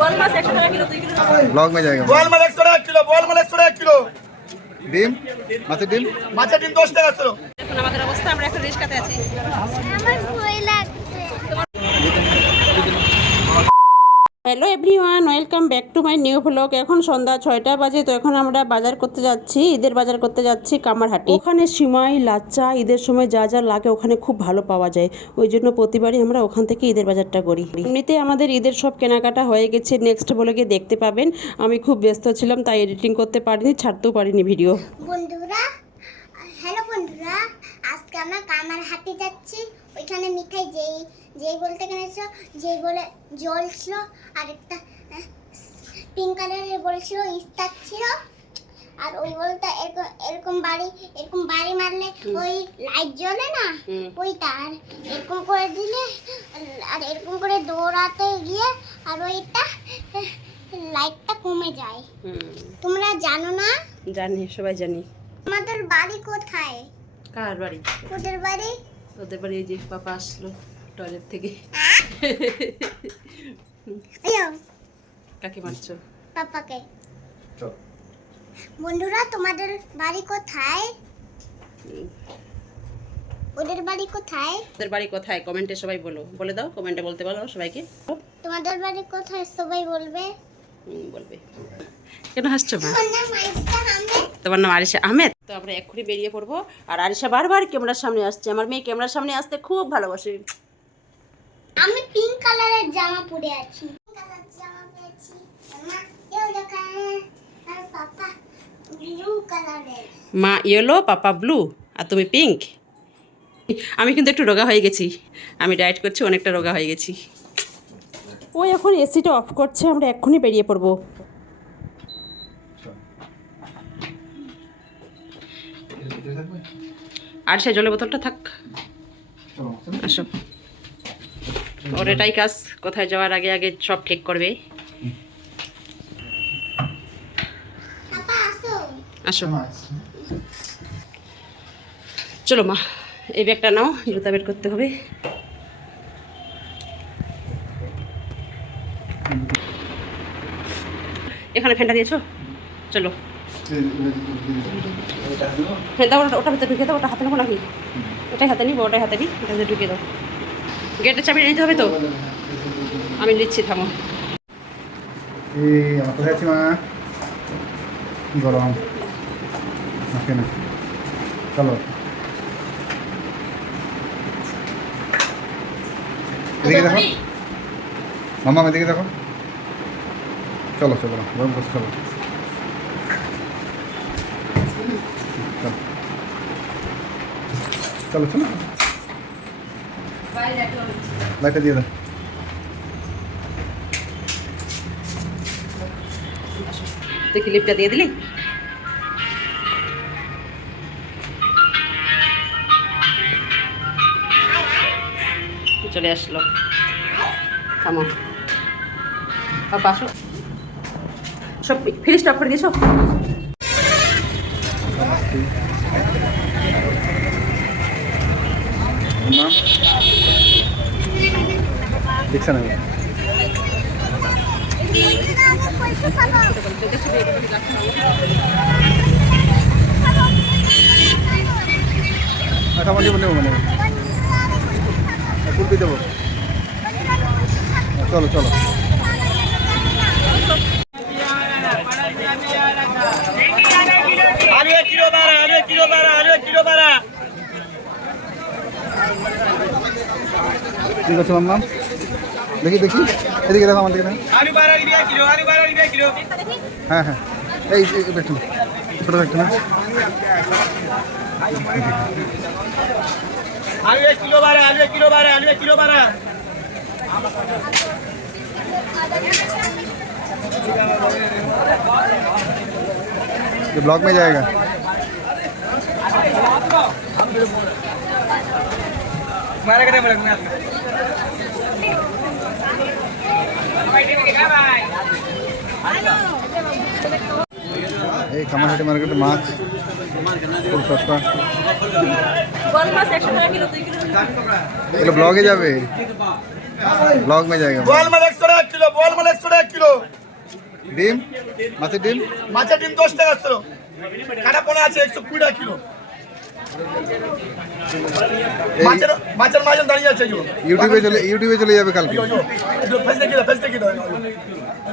बोल माछ 100 টাকা কিলো 2 কিলো ব্লগ মে जाएगा बोल माछ 100 টাকা কিলো, बोल माछ 100 টাকা কিলো। ডিম মাছের ডিম মাছের ডিম 10 টাকা ছিল। এখন আমাদের অবস্থা আমরা এখন রিস্কাতে আছি। আমার ভয় লাগছে। Hello everyone, welcome back to my new blog. এখন সন্ধ্যা 6টা বাজে। তো এখন আমরা বাজার করতে যাচ্ছি, ঈদের বাজার করতে যাচ্ছি কামারহাটি। ওখানে সিমাই লাচ্চা ঈদের সময় যা যা লাগে ওখানে খুব ভালো পাওয়া যায়। ওই জন্য প্রতিবারই আমরা ওখান থেকে ঈদের বাজারটা করি। এমনিতে আমাদের ঈদের সব কেনাকাটা হয়ে গেছে, নেক্সট ব্লগে দেখতে পাবেন। আমি খুব ব্যস্ত ছিলাম তাই এডিটিং করতে পারিনি, ছাড়তেও পারিনি ভিডিও। বন্ধুরা, হ্যালো বন্ধুরা, আজকে আমরা কামারহাটি যাচ্ছি। ওইখানে মিঠাই যেই বলতে কিনেছো, যেই বলে জল ছিল, আর একটা পিঙ্ক কালারের বলছিল ইস্তার ছিল, আর ওই বলতে এরকম বাড়ি মারলে ওই লাইট জ্বলে না, ওইটা আর এরকম করে দিলে আর এরকম করে দৌড়াতে গিয়ে আর ওইটা লাইটটা কমে যায়। তোমরা জানো না? জানি, সবাই জানি। আমাদের বাড়ি কোথায়? কার বাড়ি? ওদের বাড়ি ওদের বাড়ি। এই যে পাপা আসলো টয়লেট থেকে। কাকে মারছো? পাপাকে। বন্ধুরা, তোমাদের বাড়ি কোথায়? ওদের বাড়ি কোথায়? ওদের বাড়ি কোথায় কমেন্টে সবাই বলে দাও, কমেন্টে বলতে বলো সবাইকে। তোমাদের বাড়ি কোথায় সবাই বলবে। বলবে। কেন হাসছো মা? আমার নাম আয়েশা আহমেদ। তোমার নাম আরিশা আহমেদ। তো আমরা এক্ষুনি বেরিয়ে পড়বো। আর আরিশা বারবার ক্যামেরার সামনে আসছে। আমার মেয়ে ক্যামেরার সামনে আসতে খুব ভালোবাসে। আমি পিঙ্ক কালারের জামা পরে আছি। মা আর পাপা ব্লু কালারের। মা ইয়েলো, পাপা ব্লু, আর তুমি পিঙ্ক। আমি কিন্তু একটু রোগা হয়ে গেছি। আমি ডায়েট করছি, অনেকটা রোগা হয়ে গেছি। ও এখন এসিটা অফ করছে, আমরা এক্ষুনি বেরিয়ে পড়বো। আর সে জলের বোতলটা থাক। আসো, ওর এটাই কাজ, কোথায় যাওয়ার আগে আগে সব ঠিক করবে। পাপা আসো। আসো, চলো মা, এই ব্যাগটা নাও, জুতা বের করতে হবে। এখানে ফ্যানটা দিয়েছো, চলো। হ্যাঁ দাও, ওটা ভিতরে ঢুকে দাও। ওটা হাতে নেবো নাকি? ওটাই হাতে নিবো, ওটাই হাতে নিই, ওটা ভিতরে ঢুকে দাও। গেটের চাবি নিতে হবে তো, আমি নিচ্ছি, থামো। এই আমার কোথায় আছি মা? গরম ওকে না, চলো এদিকে দেখো মামা, এদিকে দেখো। চলো চলো গরম করছে, চলো চলো চলো, লাইটটা দিয়ে দাও। তুই কি লিপটা দিয়ে দিলি? চলে আসলো, থামো। পাপা আসো, সব ফ্রিজ স্টপ করে দিয়েছো? দেখছেন আমি খাবার নেবো নেবো মানে কুলপি দেবো। চলো চলো, আলু 1 কিলো বাড়া, আলু 1 কিলো বাড়া, আলু 1 কিলো বাড়া। ঠিক আছে মাম্মা, দেখি দেখি এদিকে দেখো, আমার দিকে দেখো। আলু বাড়া 1 কিলো, আলু বাড়া 1 কিলো। হ্যাঁ হ্যাঁ, এই একটু ছোটো একটু না। আলু 1 কিলো বাড়া, আলু 1 কিলো বাড়া, আলু 1 কিলো বাড়া। ये ब्लॉग में जाएगा। मारा करते ब्लॉग में। এই কামারহাটি মার্কেটে মাছ খুব সস্তা। बोल माछ 100 টাকা কিলো 2 কিলো এগুলো ব্লগে যাবে, ব্লগ মে जाएगा। बोल माछ 100 টাকা কিলো, বল মাল 100 টাকা কিলো। ডিম মাছের ডিম মাছের ডিম 10 টাকা কিলো। কাটা পোনা আছে 120 টাকা কিলো। এই মাছের মাছ দাঁড়িয়ে আছে এগুলো। ইউটিউবে চলে যাবে কালকে। ফেস দেখি দাও।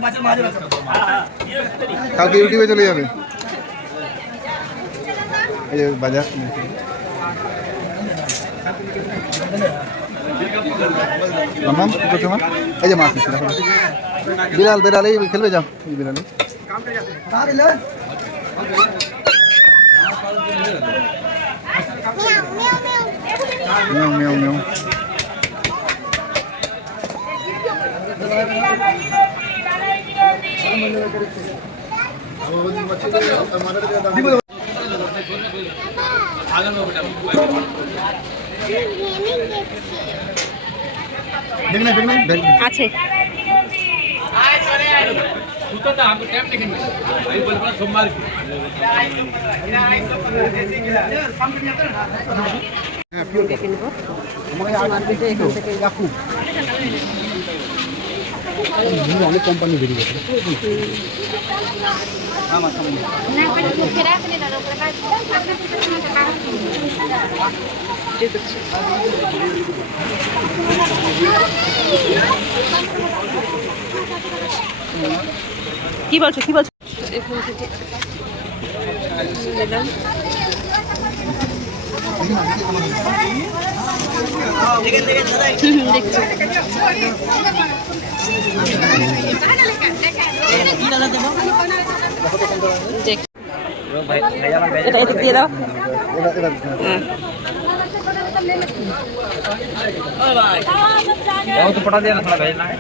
মাছের মাছ আছে। কালকে ইউটিউবে চলে যাবে। এই যে বাজার মাম্মাম কি করছো মা? এই যে মাছ নিচ্ছি দেখো। বিড়াল এই খেলবে যাও এই বিড়ালে। মিয়াও মিয়াও মেও মেও মেও আছে দেখে নেবো অনেক কোম্পানি বেরিয়ে গেছে। কি বলছো এটা দিয়ে দাও। बहुत पटा दिया ना थोड़ा भेजना है।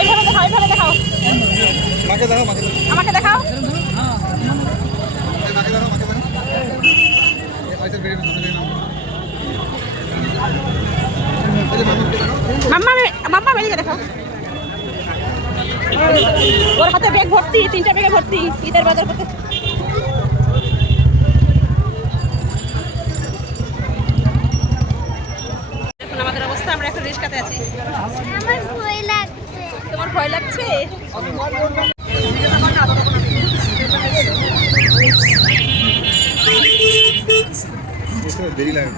এইভাবে দেখাও মাকে দেখো আমাকে দেখাও। মাম্মা বেরিয়ে দেখাও। ওর হাতে ব্যাগ ভর্তি, 3টা ব্যাগে ভর্তি ঈদের বাজার করতে। দেখুন আমাদের অবস্থা, আমরা এখন রিস্কাতে আছি। আমার ভয় লাগছে। তোমার ভয় লাগছে? দেরি লাগে।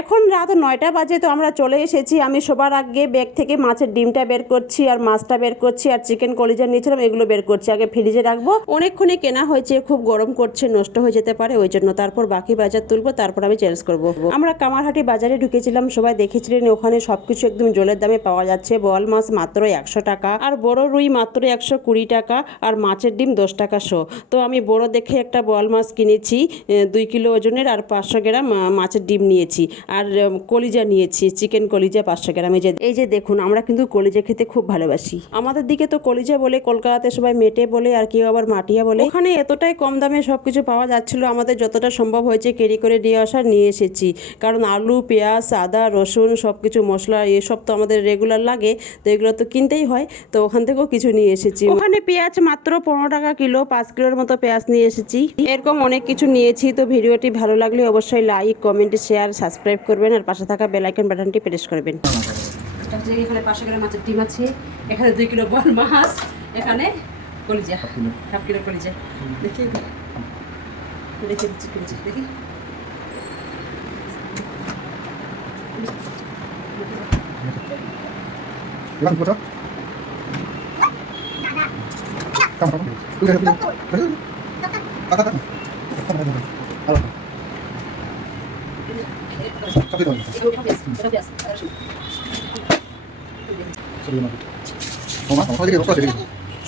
এখন রাত 9টা বাজে, তো আমরা চলে এসেছি। আমি সবার আগে ব্যাগ থেকে মাছের ডিমটা বের করছি, আর মাছটা বের করছি, আর চিকেন কলিজা নিয়েছিলাম এগুলো বের করছি। আগে ফ্রিজে রাখবো, অনেকক্ষণে কেনা হয়েছে, খুব গরম করছে, নষ্ট হয়ে যেতে পারে ওই জন্য। তারপর বাকি বাজার তুলবো, তারপর আমি চেঞ্জ করব। আমরা কামারহাটি বাজারে ঢুকেছিলাম, সবাই দেখেছিলেন ওখানে সবকিছু একদম জলের দামে পাওয়া যাচ্ছে। বোয়াল মাছ মাত্র 100 টাকা, আর বড় রুই মাত্র 120 টাকা, আর মাছের ডিম 10 টাকা শো। তো আমি বড় দেখে একটা বোয়াল মাছ কিনেছি 2 কিলো ওজনের, আর 500 গ্রাম মাছের ডিম নিয়েছি, আর কলিজা নিয়েছি, চিকেন কলিজা 500 গ্রাম। এই যে দেখুন, আমরা কিন্তু কলিজা খেতে খুব ভালোবাসি। আমাদের দিকে তো কলিজা বলে, কলকাতাতে সবাই মেটে বলে, আর কেউ আবার মাটিয়া বলে। ওখানে এতটাই কম দামে সবকিছু পাওয়া যাচ্ছিল, আমাদের যতটা সম্ভব হয়েছে ক্যারি করে নিয়ে আসা, নিয়ে এসেছি। কারণ আলু, পেঁয়াজ, আদা, রসুন, সবকিছু মশলা এসব তো আমাদের রেগুলার লাগে, তো এগুলো তো কিনতেই হয়। তো ওখান থেকেও কিছু নিয়ে এসেছি। ওখানে পেঁয়াজ মাত্র 15 টাকা কিলো, 5 কিলোর মতো পেঁয়াজ নিয়ে এসেছি। এরকম অনেক কিছু নিয়েছি। তো ভিডিওটি ভালো লাগলে অবশ্যই লাইক, কমেন্ট, শেয়ার, সাবস্ক্রাইব করবেন, আর পাশে থাকা বেল আইকন বাটনটি প্রেস করবেন। এখানে 500 গ্রাম মাছের ডিম আছে, এখানে 2 কিলো বল মাছ, এখানে কলিজা 1/2 কিলো কলিজা। দেখি দিচ্ছি কলিজা, দেখি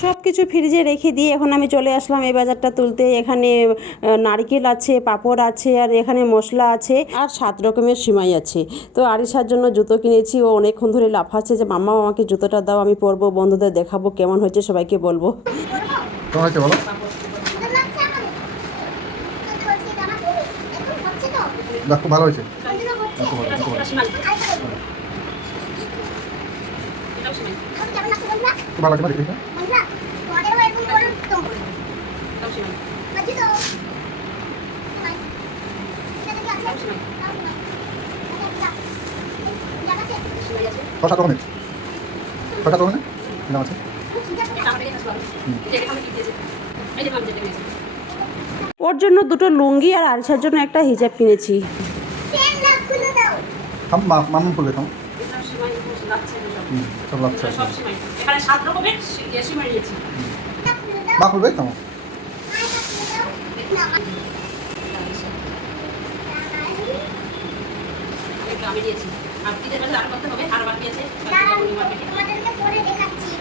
সব কিছু ফ্রিজে রেখে দিয়ে এখন আমি চলে আসলাম এই বাজারটা তুলতে। এখানে নারকেল আছে, পাঁপড় আছে, আর এখানে মশলা আছে, আর 7 রকমের সিমাই আছে। তো আরিশার জন্য জুতো কিনেছি। ও অনেকক্ষণ ধরে লাফাচ্ছে যে মাম্মা আমাকে জুতোটা দাও, আমি পরবো, বন্ধুদের দেখাবো, কেমন হয়েছে সবাইকে বলবো। কেমন হয়েছে বলো? সুন্দর লাগছে আমাদের। তো বলছি জামা পরে এখন হচ্ছে তো দেখ খুব ভালো হয়েছে। কন্টিনিউ করছে খুব ভালো, খুব ভালো। এখন কেমন লাগছে বন্ধুরা? খুব ভালো লাগছে না দেখি? বন্ধুরা তোমাদেরও এরকম করুন তো বুঝছি তো ভাই এটা দেখি আছে দাও না এটা আছে 6-7 রকমের। 6-7 রকমের নাম আছে। ওর জন্য দুটো লুঙ্গি আর আরিশার জন্য একটা হিজাব কিনেছি। সেম লাভ খুলে দাও মাম্মা খুলবে থাম। সব লাগছে। এখানে 7 রকমের সিমাই নিয়েছি। এটা খুলে দাও মা খুলবে থামো। এটা খুলে দাও না আমি দিয়েছি। আর ঈদের বাজার আরো করতে হবে, আর বাকি আছে। দাঁড়ান তোমাদেরকে পরে দেখাচ্ছি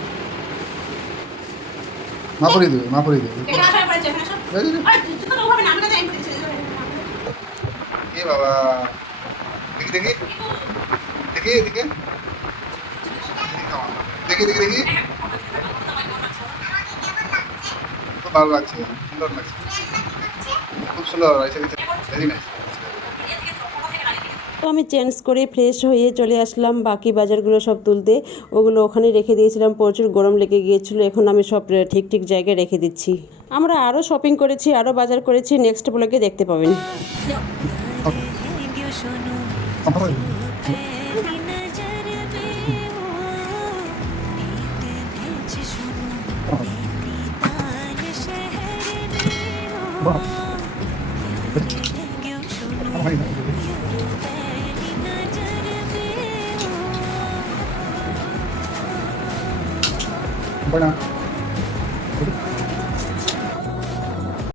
মা পরিয়ে দেবে, মা পরিয়ে দেবে। এখানে আসা পড়েছে, এখানে আসা। এই যে, আরে জুতো তো হবে না, আমি না যাই পড়েছি। এ বাবা দেখি দেখি দেখি এদিকে দেখি দেখি দেখি খুব ভালো লাগছে, সুন্দর লাগছে, খুব সুন্দর লাগছে, ভেরি নাইস। তো আমি চেঞ্জ করে ফ্রেশ হয়ে চলে আসলাম বাকি বাজারগুলো সব তুলতে। ওগুলো ওখানে রেখে দিয়েছিলাম, প্রচুর গরম লেগে গিয়েছিলো। এখন আমি সব ঠিক ঠিক জায়গায় রেখে দিচ্ছি। আমরা আরও শপিং করেছি, আরও বাজার করেছি, নেক্সট ব্লগে দেখতে পাবেন। Buena.